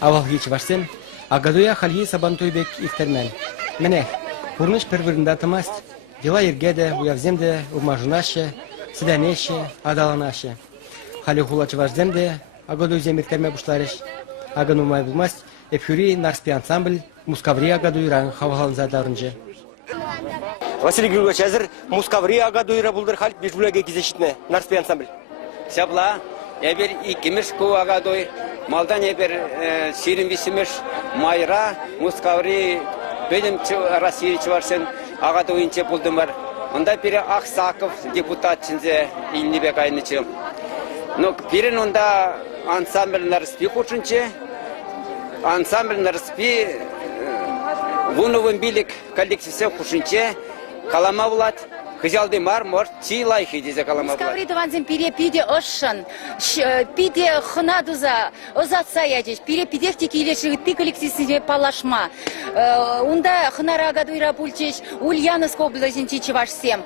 Авал геч вашсем, агадуя хальи сабантуйбек ихтермен. Менех, курныш первырында тымаст, дела ергеде, уявземде, урмажунаше, сиденеше, адаланаше. Хали хулачы вашземде, агадуй земиртерме бушларыш, аганумай булмаст, эпхюри нарспи ансамбль, мускаври агадуй ран хаваланза дарынжы. Василий Григорьевич, азыр мускаври агадуйра булдыр халь бешбулеге кизешитне, нарспи ансамбль. Сябла, ебер икимеш ку агадуй, малдан ебер сирин бисимеш майра, мускаври, бедем Россия чварсен агадуйнче булдымар. Онда пере Аксаков депутат чинзе Ильнибек айнычы. Но перен онда ансамбль нарспи хучынче, ансамбль нарспи вуновым билик коллективсе хушинче, калама влад, хызялды мар, может, ти лайхи дезе калама влад. Скаври даванзем пире пиде ошшан, пиде хнадуза, озатса ядеш, пире пидехтики илеши ты коллективсе палашма. Унда хнара гадуйра пульчеш, Ульяновск областинчи чевашсем,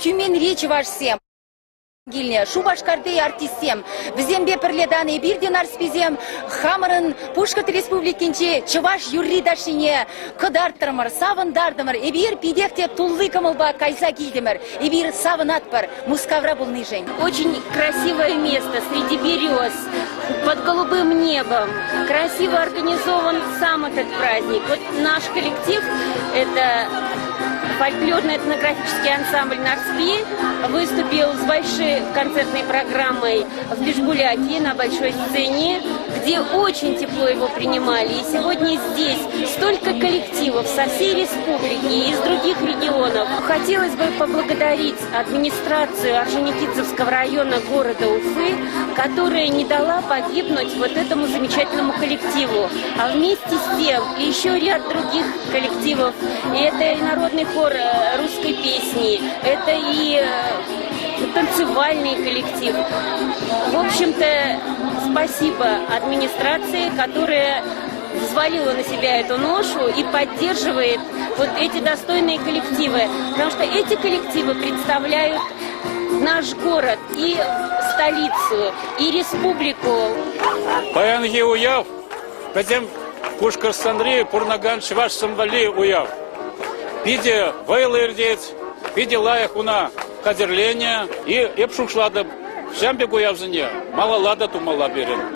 Тюмень речи вашсем. Шубашкарды артистем, візембе пірледаны бірден арспезем, хамырын Пушкат республикинче Чываш юридашине кыдарттырмыр, савындардымыр, эбир пидехте туллы кымылба кайса килдімір, эбир савынатпыр, мускавра был нижень. Очень красивое место среди берез, под голубым небом. Красиво организован сам этот праздник. Вот наш коллектив, это фольклорный этнографический ансамбль «Нарспи», выступил с большой концертной программой в Бишбуляке на большой сцене, где очень тепло его принимали. И сегодня здесь столько коллективов со всей республики и из других регионов. Хотелось бы поблагодарить администрацию Орджоникидзевского района города Уфы, которая не дала погибнуть вот этому замечательному коллективу. А вместе с тем еще ряд других коллективов. И это и народный хор русской песни, это и танцевальный коллектив. В общем-то, спасибо администрации, которая взвалила на себя эту ношу и поддерживает вот эти достойные коллективы. Потому что эти коллективы представляют наш город, и столицу, и республику. Паянги уяв, пойдем Пушкарстандри, Пурнаган, Чеваш, Самбали уяв. Пиде вейлердец, пиде лаях уна кадерления и эпшушлада. Шамбе уяв за не, мало лада ту мала берем.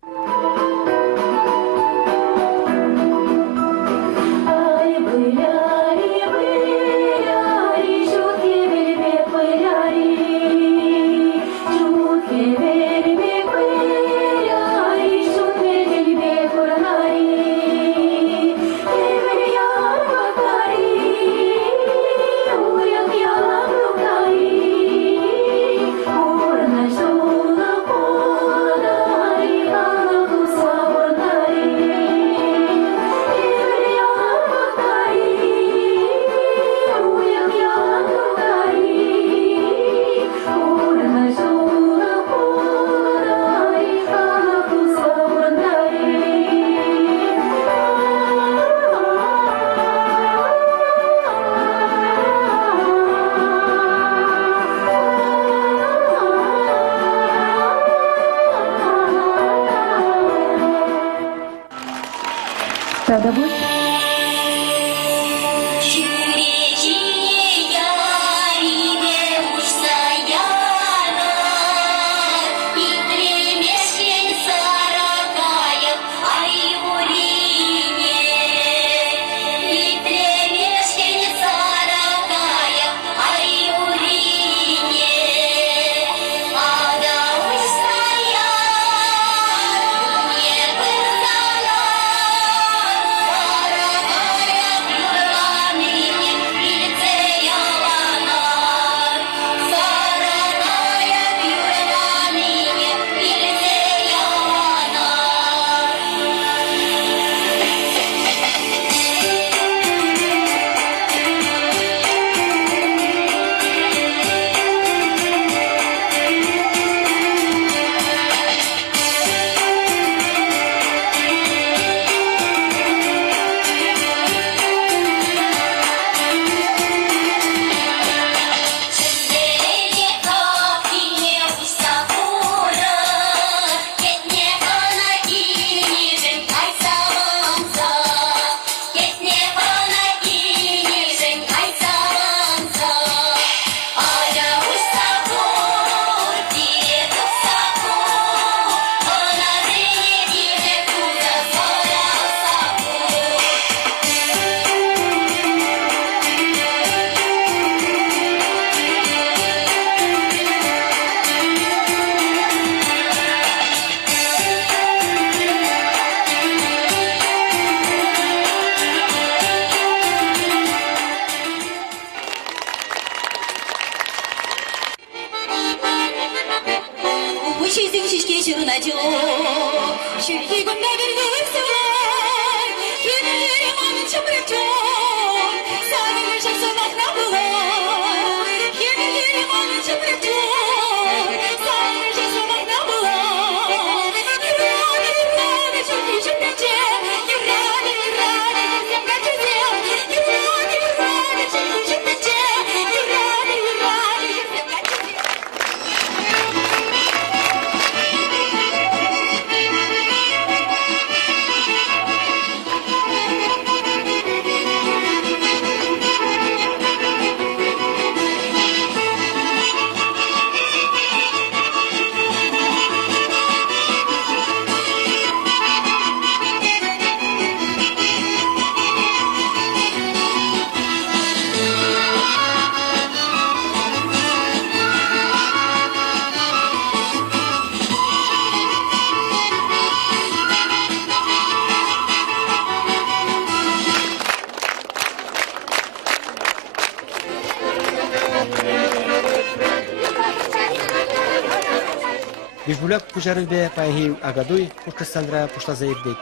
Южбуляк пужарыбе паянги агадуй Пушкарстандра пушлазаирдек.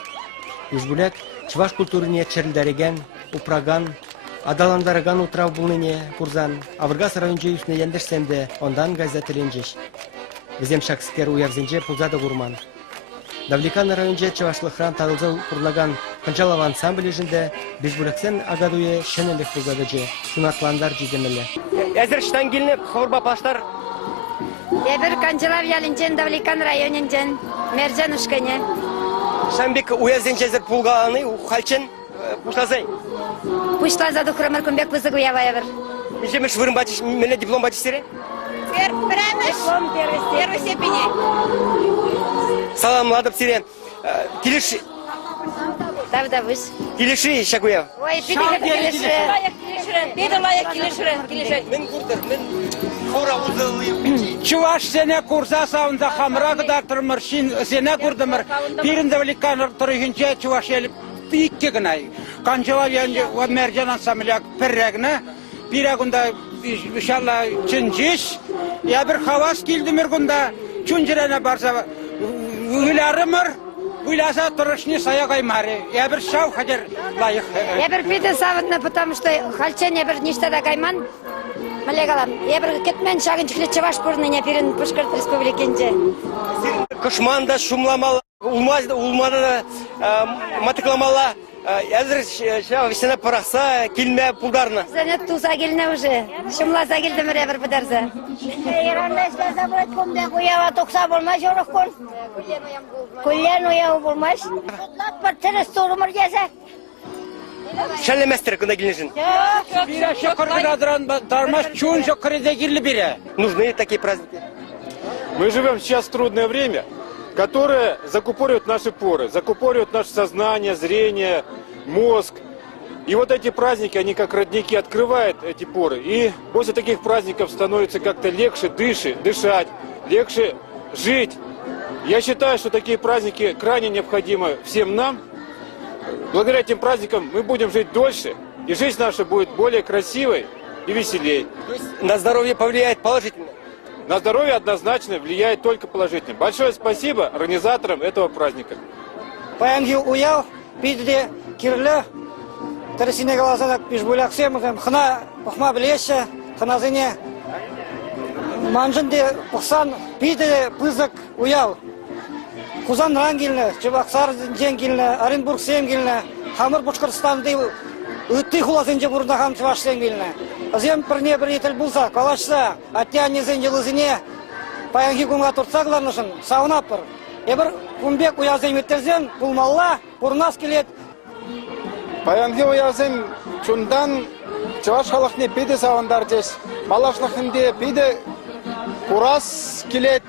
Южбуляк чуваш культурыне черилдереген, упраган, адаландарыган утрав булныне курзан, авыргас районже үсне ендерсемде ондан газетеленжеш. Визем шакскер уявзенже пулзада гурман. Давликан районже чавашлыхран тарылзау курлаган Панчалов ансамбль жинде Южбуляксен агадуе шенелек пулзадыже, сунатландар жидемеле. Әзір штангеліне қорба паштар Я bir Kançılav Yalıncın, Davlikan rayonuncan, Mercan Uşkanı. Шамбек уязденчезер пулганы, халчен, пуштазай. Пуштаза духрамар кумбек пызык уявая bir. Ничемеш вырым бачиш, мене диплом бачиштере? Диплом первой степени. Саламладып сире. Килиш, Тавда выз. килиши Шакуев. Ой, пидик келеші. Пидик лайық келеші. Мен курдыр, мен хора узылы. Чуваш сене курса савында хамра кыдар тұрмыр, сене курдымыр. Пирінде валикан тұрығынче чуваш еліп икке гынай. Канчава янже мерджанан самыляк піррегіні. Пирегунда иншалла чынжиш. Я бір хавас келдімір гунда чунжирене барса уйларымыр. Уйласа тұрышны сая каймары. Я бір шау хадер лайық. Я bir pide savunna, потому что халчен я bir ништада кайман. Малегалам. Я bir кетмен шагын чықлы чаваш бұрныне перін Пушкарт республикенде. Кышманда шумламал, улмада матыкламала. Әзір весена парақса, келме пулдарына. Занят туза келіне уже. Шумлаза келдімір я bir бұдарза. İran'da istersen böyle kumda kuyava toksa bulmaz yoruk kun. Kullen uyağı bulmaz. Lat var teres sorumur geze. Şenlemestер, кында келінжін. Бира шокыр кырадыран тармаш чун шокыры дегирлі бире. Нужны такие праздники. Мы живем сейчас в трудное время, которое закупоривает наши поры, закупоривает наше сознание, зрение, мозг. И вот эти праздники, они как родники открывают эти поры. И после таких праздников становится как-то легче дышать, легче жить. Я считаю, что такие праздники крайне необходимы всем нам. Благодаря этим праздникам мы будем жить дольше, и жизнь наша будет более красивой и веселей. На здоровье повлияет положительно. На здоровье однозначно влияет только положительно. Большое спасибо организаторам этого праздника. Паянги уяв, пидде кирлі, тәрісіне қаласанак пешбуляк семігім, хына пұхма білеші, хыназыне манжынде пұқсан пидде пызык уяв. Кузан ран келіні, Чебақсар жен келіні, Оренбург сем келіні, Хамыр Башқұртстанды үтті хуласынже бұрында хам Чеваш сем келіні. Зем бірне бір етіл бұлса, қалашса, аттиян незен жылызыне, паянги күнға тұртсағыларнышын, сауынап бір. Ебір күнбек уязым еттерзен, бұлмалла, бұрнас келет. Паянги уязым чундан Чеваш халықны пиде сауындар жеш, малашлықынде пиде курас келет,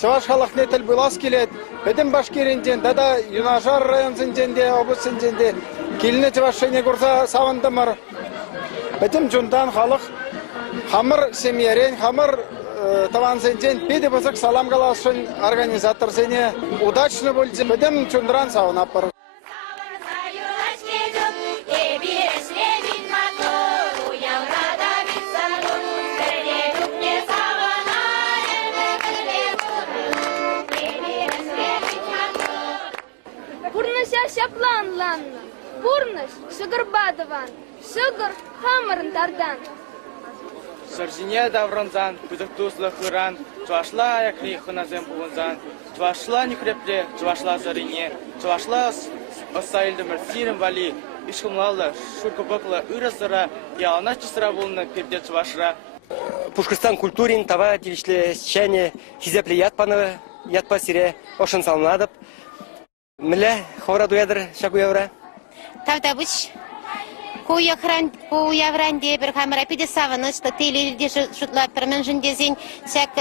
Чеваш халықны тіл бұлас келет. Бедім Башкиринжен, дада Юнашар районсынженде, облысынженде, келіне Чевашшыне көрса савындымыр. Бедім жүндан халық хамыр семьерен, хамыр тавансынжен, пиде бұзық салам қалашын организатор сене удачны болдым. Бедім жүндран савынапыр. Şaplanlan, burnuş, şıgırbadıvan, şıgır hamırın dardan. Саржине давронзан, кузактуслы хыран, чувашла якли хыназем буынзан, чувашла некрепле, чувашла зарине, чувашла осайлдымыр сирим вали, ишкумлалы, шуркубыклы үрасыра, ялана чисра булны перде чувашра. Пушкырстан культурин, тава тилишле чәне, хизепле ятпаны, ятпа сире, ошын салынадып. Мілі, хора дуядыр Шакуевра? Тавда бұш. Куявранде бір хамыра пиде савыныш, тейлерде жұтлап бірмін жүндезен, сәк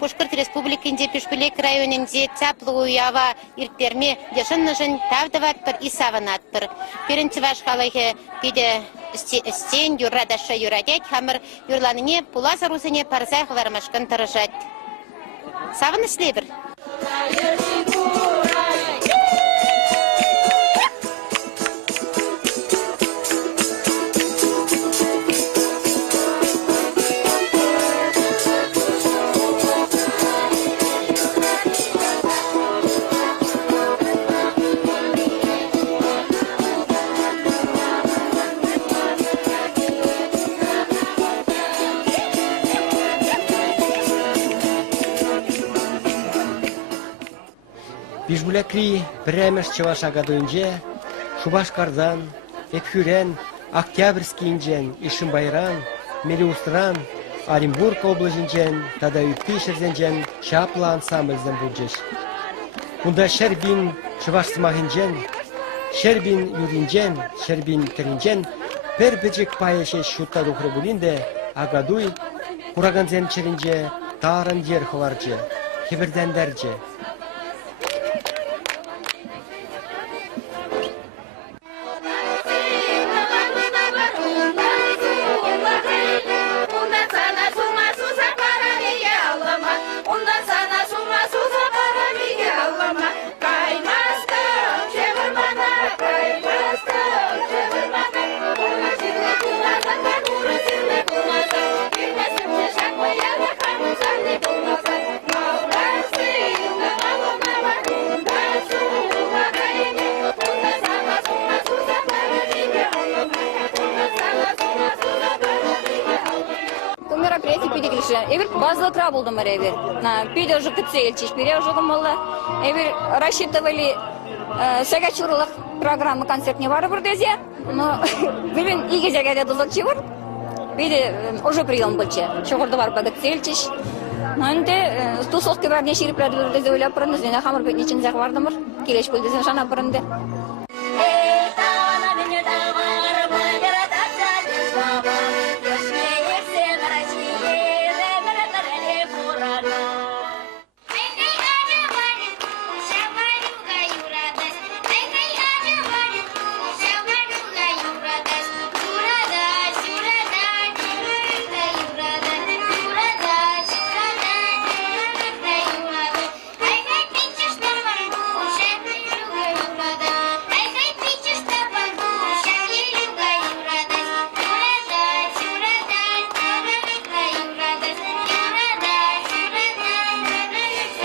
Пушкарт республикінде Пешпілек районінде цаплы уява ирттерме дешыннышын тавдават бір и савынат бір. Перінті ваш халығы пиде стен юррадаша юрадет, хамыр юрланыне пулазар узыне парзай хвармашкан тұрыжат. Савыныш лебір? Бишбулякри премеш Чеваша гадуинже, Шубашкардан, Экхюрен, Октябрьский инжен, Ишимбайран, Мелиустран, Оренбург облажынжен, тада үппи шерзенжен, шапла ансамбльзен буржеш. Унда Шербин чывашсымахынжен, Шербин юринжен, Шербин теринжен, пер бежик паеше шутта рухры булинде, агадуй, кураганзен черинже, тарын жер ховарже, хибердендерже. Мероприятие педагогическое. Эвер базовый трабл думаю, эвер. На педагог цельчиш, переожогом было. Эвер рассчитывали сагачурлых программы концерт не вара бурдезе. Но билин иге жагада дозакчивар. Биде уже прием больше. Чогорда бар бага цельчиш. Но инде тусовки бар не ширип бурдезе ойла пырынды. Зена хамыр бет нечин загвардымыр. Келеш бурдезе шана пырынды.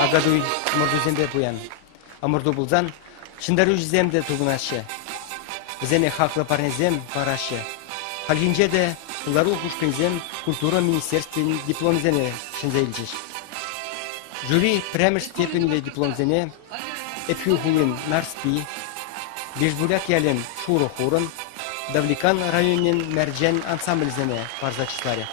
Агадуй мордузембе буян. Аморду булзан, шиндару жиземде тугунаще. Земе хаклы парнезем параще. Халгинжеде улару хушкинзем культура министерствен дипломзене шинзейлжиш. Жюри премеш степенле дипломзене эпю хулин нарспи, Бежбурякиялен шуру хурын, Давликан районен мерджен ансамбльзене парзачисларе.